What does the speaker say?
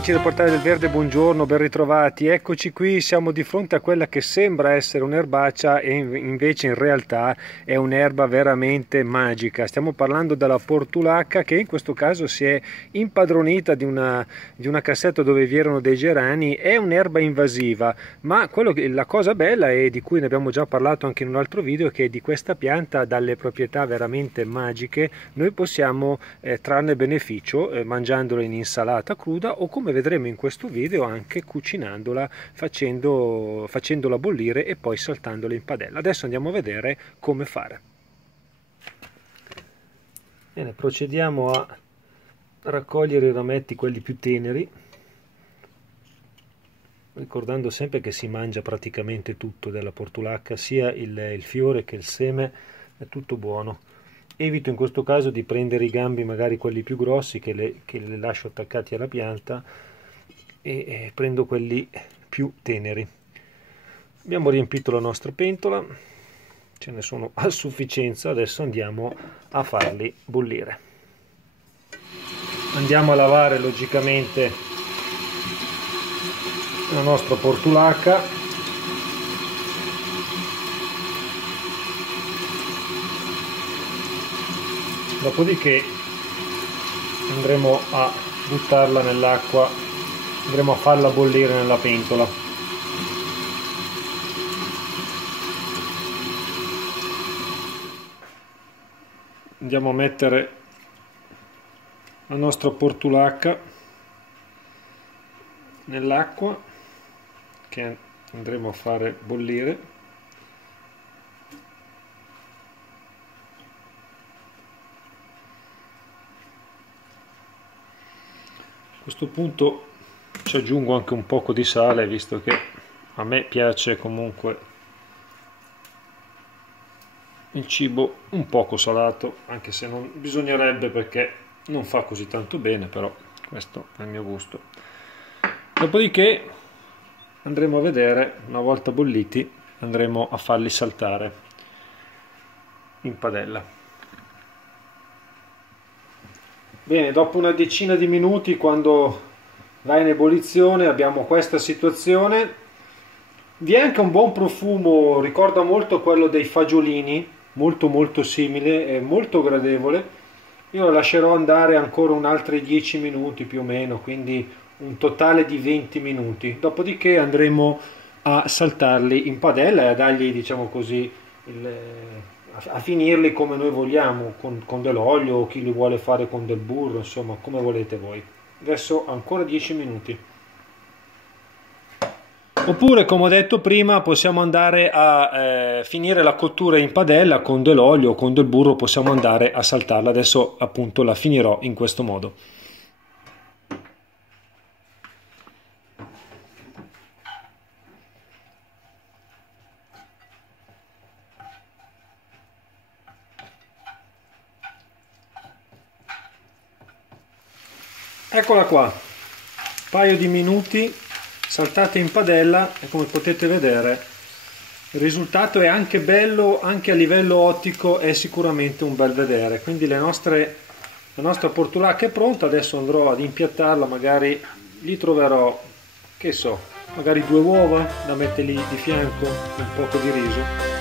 Amici del Portale del Verde, buongiorno, ben ritrovati. Eccoci qui, siamo di fronte a quella che sembra essere un'erbaccia e invece in realtà è un'erba veramente magica. Stiamo parlando della portulacca, che in questo caso si è impadronita di una cassetta dove vi erano dei gerani. È un'erba invasiva, ma la cosa bella, e di cui ne abbiamo già parlato anche in un altro video, è che di questa pianta, dalle proprietà veramente magiche, noi possiamo trarne beneficio mangiandola in insalata cruda, o come vedremo in questo video anche cucinandola, facendola bollire e poi saltandola in padella. Adesso andiamo a vedere come fare. Bene, procediamo a raccogliere i rametti, quelli più teneri, ricordando sempre che si mangia praticamente tutto della portulacca, sia il fiore che il seme, è tutto buono. Evito in questo caso di prendere i gambi, magari quelli più grossi, che le lascio attaccati alla pianta, e prendo quelli più teneri. Abbiamo riempito la nostra pentola, ce ne sono a sufficienza. Adesso andiamo a farli bollire. Andiamo a lavare logicamente la nostra portulacca. Dopodiché andremo a buttarla nell'acqua, andremo a farla bollire nella pentola. Andiamo a mettere la nostra portulacca nell'acqua che andremo a fare bollire. A questo punto ci aggiungo anche un poco di sale, visto che a me piace comunque il cibo un poco salato, anche se non bisognerebbe, perché non fa così tanto bene, però questo è il mio gusto. Dopodiché andremo a vedere, una volta bolliti, andremo a farli saltare in padella. Bene, dopo una decina di minuti, quando va in ebollizione, abbiamo questa situazione. Vi è anche un buon profumo, ricorda molto quello dei fagiolini, molto simile, è molto gradevole. Io lo lascerò andare ancora un altri 10 minuti più o meno, quindi un totale di 20 minuti. Dopodiché andremo a saltarli in padella e a dargli, diciamo così, a finirli come noi vogliamo, con dell'olio, o chi li vuole fare con del burro, insomma come volete voi. Adesso ancora 10 minuti. Oppure, come ho detto prima, possiamo andare a finire la cottura in padella con dell'olio o con del burro, possiamo andare a saltarla. Adesso appunto la finirò in questo modo. Eccola qua, un paio di minuti saltate in padella, e come potete vedere il risultato è anche bello, anche a livello ottico è sicuramente un bel vedere. Quindi la nostra portulacca è pronta. Adesso andrò ad impiattarla, magari gli troverò, che so, magari 2 uova da mettergli di fianco, un poco di riso.